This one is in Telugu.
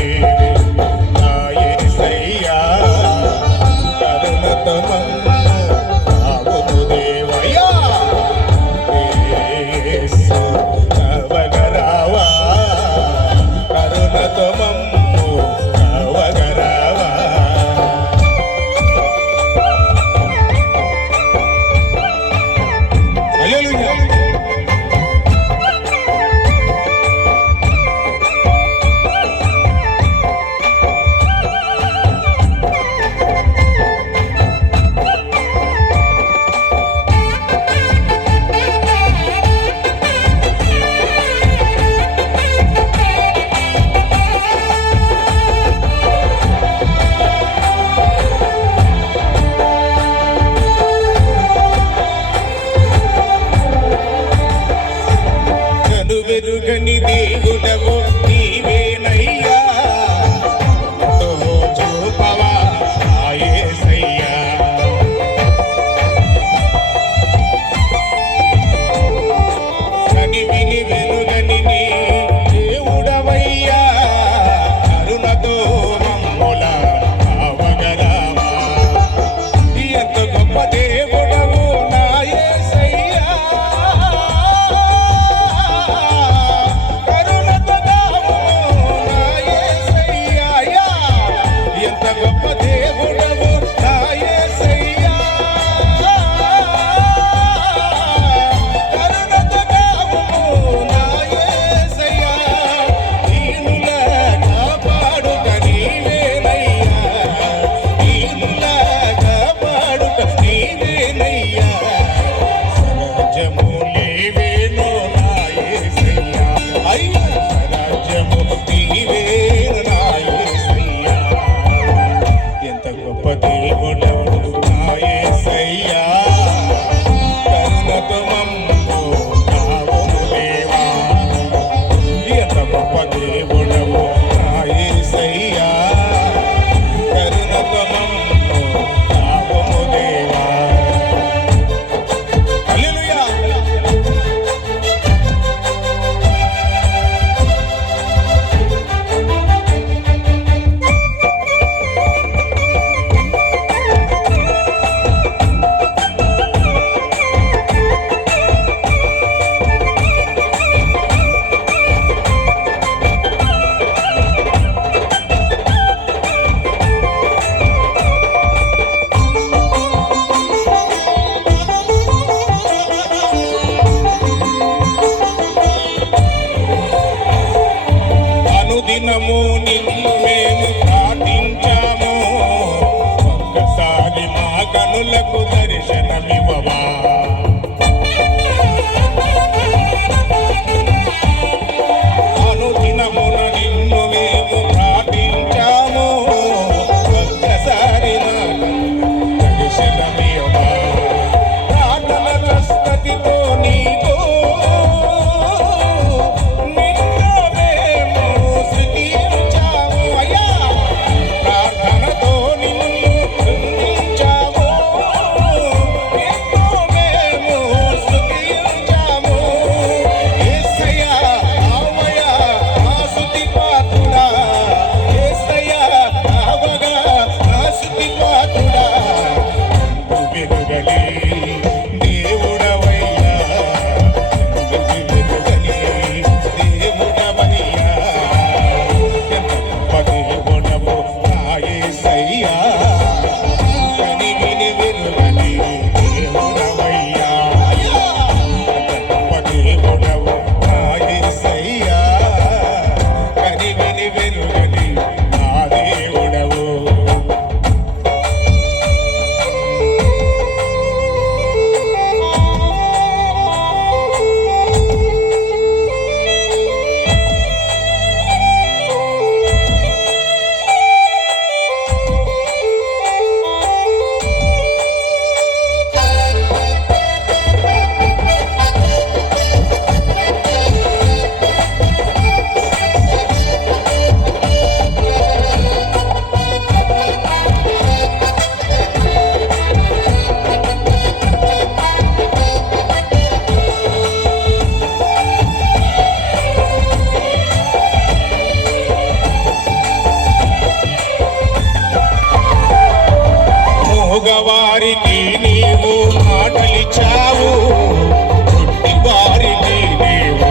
Yeah. దేవుడవు నా na mundo.